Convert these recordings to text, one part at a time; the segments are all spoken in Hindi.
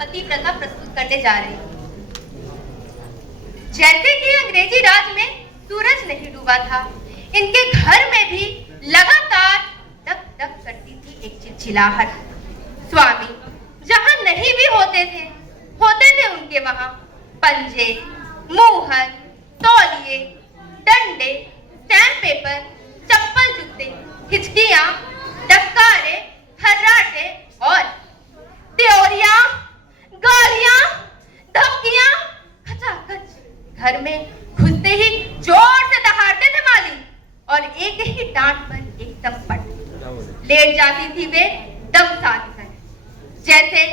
पतिव्रता प्रस्तुत करने जा रही हूँ। जैसे कि अंग्रेजी राज में सूरज नहीं डूबा था, इनके घर में भी लगातार दक दक करती थी एक चिलचिलाहट। स्वामी जहां नहीं भी होते थे उनके वहां पंजे, मुहर, तौलिए, डंडे, स्टैम्प पेपर, चप्पल जूते, हिचकियां, डबकारे, खर्राटे और त्योरियां, गालियां, धमकियां खचाखच घर में घुसते ही जोर से दहाड़ते थे माली और एक ही डांट पर एकदम पट लेट जाती थी वे दम साध कर। जैसे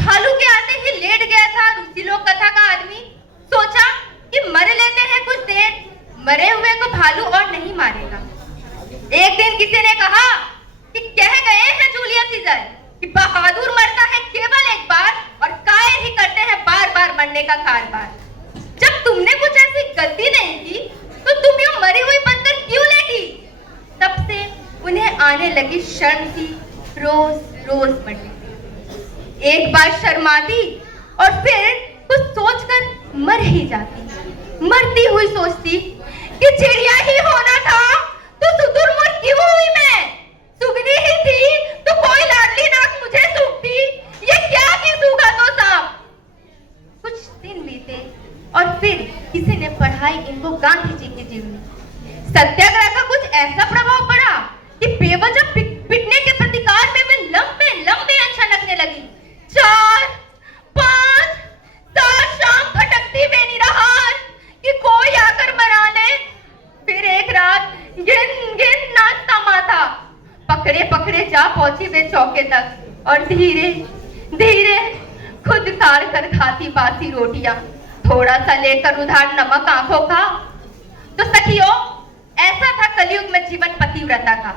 भालू के आते ही लेट गया था रूसी लोक कथा का आदमी, सोचा कि मर लेते हैं कुछ देर, मरे हुए को भालू और नहीं मारेगा। एक दिन किसी ने कहा कि कह गए हैं जूलियस सीजर कि बहादुर मरता है केवल एक बार और कायर ही करते हैं बार बार मरने का कारबार। जब तुमने कुछ ऐसी गलती नहीं की तो तुम यूं मरी हुई बनकर क्यों लेटी? तब से उन्हें आने लगी शर्म सी, रोज रोज बढ़ती। एक बार शर्माती और फिर कुछ सोचकर मर ही जाती। मरती हुई सोचती कि चिड़िया ही होना था तो शुतुरमुर्ग क्यों हुई मैं? सुगनी ही थी तो कोई लाडली नाक मुझे सूखती। ये क्या की सूखा तो सांप। कुछ दिन बीते और फिर किसी ने पढ़ाई इनको गांधी जी की जीवनी। सत्याग्रह का कुछ ऐसा प्रभाव पड़ा कि बेवजह पिटने के प्रतिकार में वे लंबे लंबे अनशन लगने लगी। 4, 5, 7 शाम भटकती बेनिराहार कि कोई आकर मरा ले। फिर एक रात गिन गिन नाचता माथा पकड़े पकड़े जा पहुंची वे चौके तक और धीरे धीरे खुद काट कर खाती बासी रोटियां, थोड़ा सा लेकर उधार नमक आंखों का। तो सखियों, ऐसा था कलयुग में जीवन पतिव्रता का।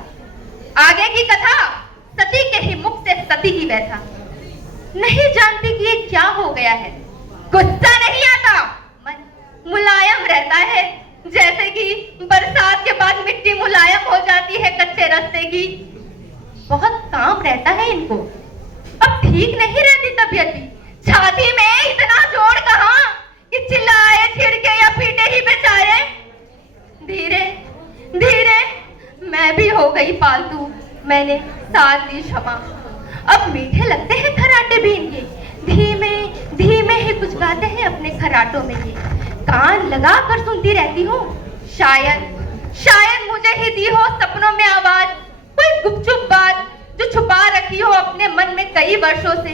आगे की कथा सती के ही मुख से सती ही वैसा। नहीं जानती कि ये क्या हो गया है। गुस्सा नहीं आता, मन मुलायम रहता है, जैसे कि बरसात के बाद मिट्टी मुलायम हो जाती है कच्चे रास्ते की। बहुत काम रहता है इनको। अब ठीक नहीं रहती तबीयत भी। छाती में इतना जोर कहां कि चिल्लाए, छिड़के या पीटे ही बेचारे। धीरे धीरे मैं भी हो गई पालतू। मैंने साथ दी क्षमा। अब मीठे लगते हैं खराटे भी इनके। धीमे धीमे ही कुछ गाते हैं अपने खराटों में ये। कान लगा कर सुनती रहती हूँ। शायद मुझे ही दी हो सपनों में आवाज, कोई गुपचुप बात जो छुपा रखी हो अपने मन में कई वर्षों से।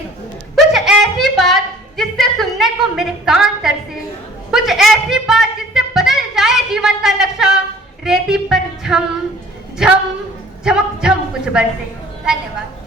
कुछ ऐसी बात जिससे सुनने को मेरे कान तरसे, कुछ ऐसी बात जिससे बदल जाए जीवन का नक्शा। रेती पर झम झम झमक झम कुछ बरसे। धन्यवाद।